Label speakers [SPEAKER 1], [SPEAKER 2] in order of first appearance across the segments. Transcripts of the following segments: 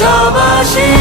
[SPEAKER 1] ভাষাভাষী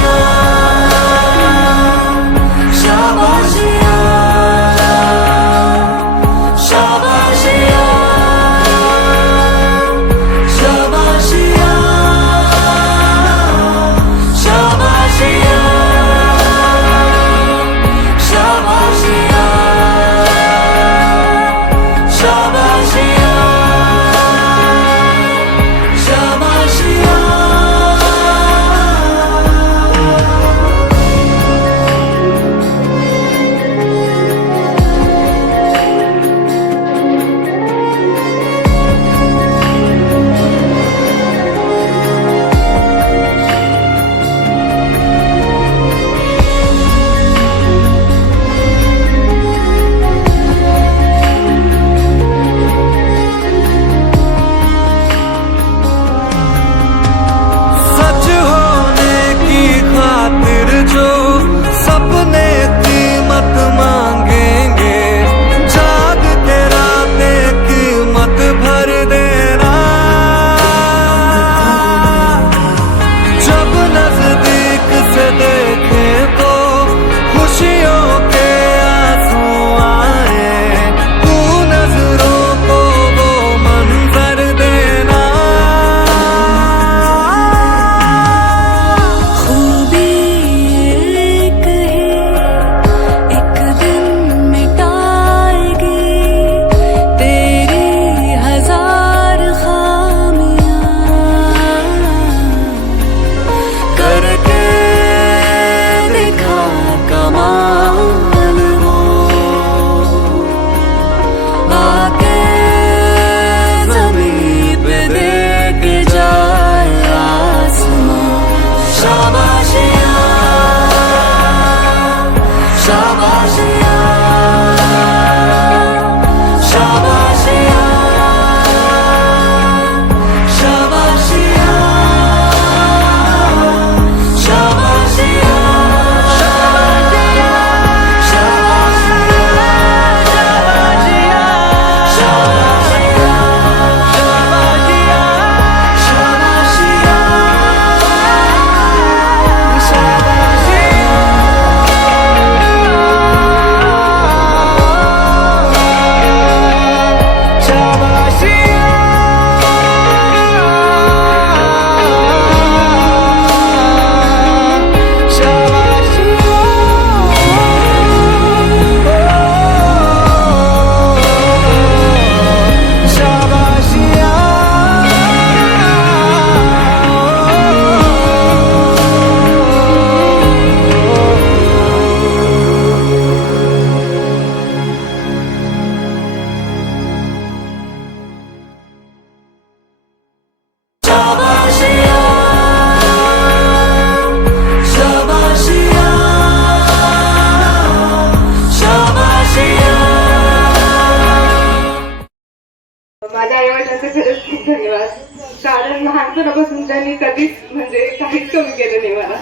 [SPEAKER 1] त्यांनी कधीच म्हणजे काहीच कमी केलं नाही मला.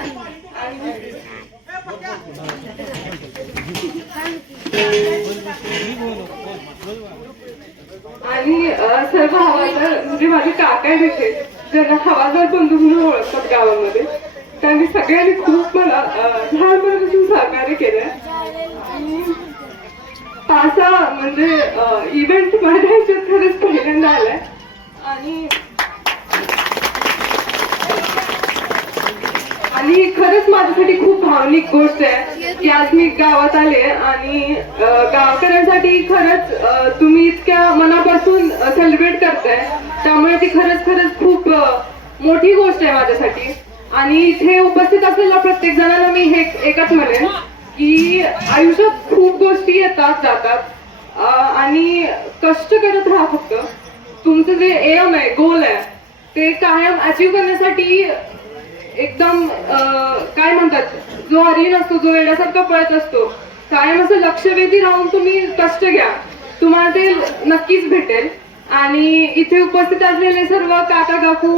[SPEAKER 1] आणि सर्व हवालदार म्हणजे माझे काका आहेत ज्यांना हवालदार बंधू म्हणून ओळखतात गावामध्ये. त्यांनी सगळ्यांनी खूप मला लहानपणापासून सहकार्य केलंय. आणि असा म्हणजे इव्हेंट माझ्या ह्याच्यात खरंच पहिल्यांदा आलाय. आणि आणि खरंच माझ्यासाठी खूप भावनिक गोष्ट आहे की आज मी गावात आले आणि गावकऱ्यांसाठी खरंच तुम्ही इतक्या मनापासून सेलिब्रेट करताय. त्यामुळे ती खरंच खरंच खूप मोठी गोष्ट आहे माझ्यासाठी. आणि इथे उपस्थित असलेल्या प्रत्येक जणांना मी हे एकच म्हणेन की आयुष्यात खूप गोष्टी येतात जातात. आणि कष्ट करत राहा फक्त. तुमचं जे एम आहे गोल आहे ते कायम अचीव करण्यासाठी
[SPEAKER 2] एकदम काय म्हणतात जो हरिण असतो जो वेड्यासारखा पळत असतो कायम असं लक्षवेधी राहून तुम्ही कष्ट घ्या. तुम्हाला ते नक्कीच भेटेल. आणि इथे उपस्थित असलेले सर्व काका काकू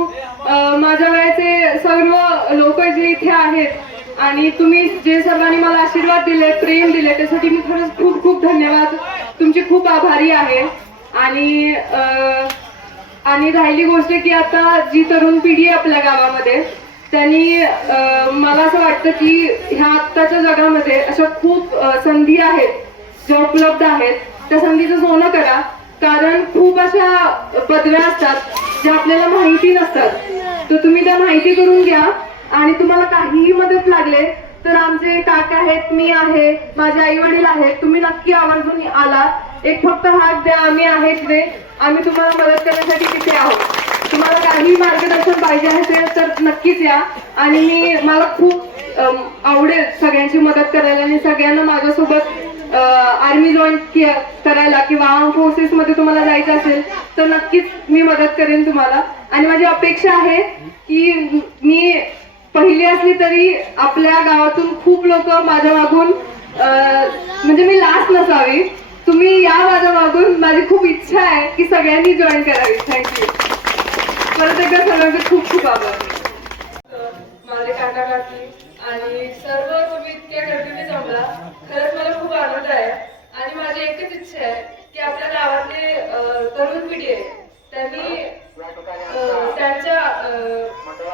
[SPEAKER 2] माझ्या वयाचे सर्व लोक जे इथे आहेत आणि तुम्ही जे सर्वांनी मला आशीर्वाद दिले प्रेम दिले त्यासाठी मी खरंच खूप खूप धन्यवाद. तुमची खूप आभारी आहे. आणि आणि राहिली गोष्ट की आता जी तरुण पिढी आहे आपल्या गावामध्ये त्यांनी मला असं वाटतं की ह्या आत्ताच्या जगामध्ये अशा खूप संधी आहेत ज्या उपलब्ध आहेत त्या संधीचं सोनं करा. कारण खूप अशा पदव्या असतात ज्या आपल्याला माहिती नसतात. तर तुम्ही त्या माहिती करून घ्या. आणि तुम्हाला काहीही मदत लागले तर आमचे काका आहेत मी आहे माझे आई वडील आहेत तुम्ही नक्की आवर्जून आला. एक फक्त हात द्या आम्ही आहेत रे आम्ही तुम्हाला मदत करण्यासाठी तिथे आहोत. तुम्हाला काही मार्गदर्शन पाहिजे असेल तर नक्कीच या. आणि मी मला खूप आवडेल सगळ्यांची मदत करायला आणि सगळ्यांना माझ्यासोबत आर्मी जॉईन करायला किंवा आर्म फोर्सेस मध्ये तुम्हाला जायचं असेल तर नक्कीच मी मदत करेन तुम्हाला. आणि माझी अपेक्षा आहे की मी पहिली असली तरी आपल्या गावातून खूप लोक माझ्या मागून म्हणजे मी लास्ट नसावी. तुम्ही या माझ्या मागून माझी खूप इच्छा आहे की सगळ्यांनी जॉईन करावी. थँक्यू परत एकदा सर्वांचे खूप खूप आभार. माझे काका काकी आणि सर्व तुम्ही इतक्या गर्दीने जमला खरंच मला खूप आनंद आहे. आणि माझी एकच इच्छा आहे की आपल्या गावातले तरुण पिढी आहे त्यांनी त्यांच्या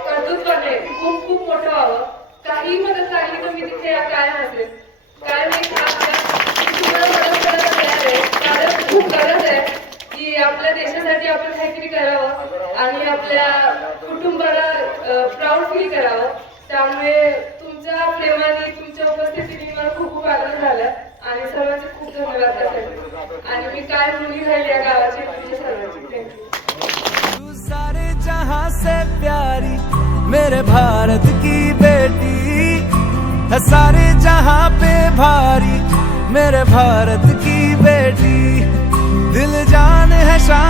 [SPEAKER 2] कर्तृत्वाने खूप खूप मोठं व्हावं. काही मदत लागली तर मी तिथे काय असेल कारण मी मी तुम्हाला मदत करायला तयार आहे कारण खूप गरज आहे की आपल्या देशासाठी आपण काहीतरी करावं आणि आपल्या कुटुंबाला प्राऊड फील करावं. त्यामुळे तुमच्या प्रेमाने तुमच्या उपस्थितीने मला खूप खूप आनंद झाला आणि सर्वांचे खूप धन्यवाद त्यासाठी. आणि मी काय मुली झाली या गावाची? तुमच्या सर्वांची. थँक्यू
[SPEAKER 3] सारे जहां से प्यारी मेरे भारत की बेटी. है सारे जहां पे भारी मेरे भारत की बेटी. दिल जान है शान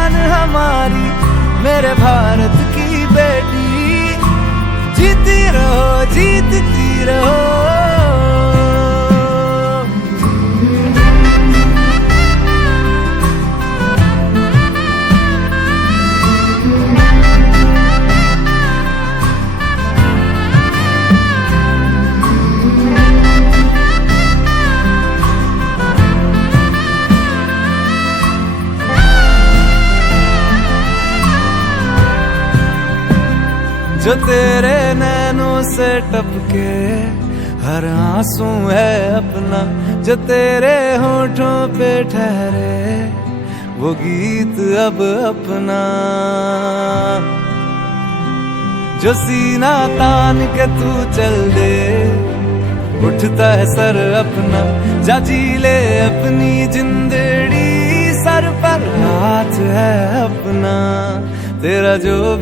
[SPEAKER 3] जो तेरे नैनों से टपके, हर आँसू है अपना, जो तेरे होठों पे ठहरे, वो गीत अब अपना। जो सीना तान के तू चल दे, उठता है सर अपना, जा जी ले अपनी जिंदड़ी, सर पर हाथ है अपना, तेरा जो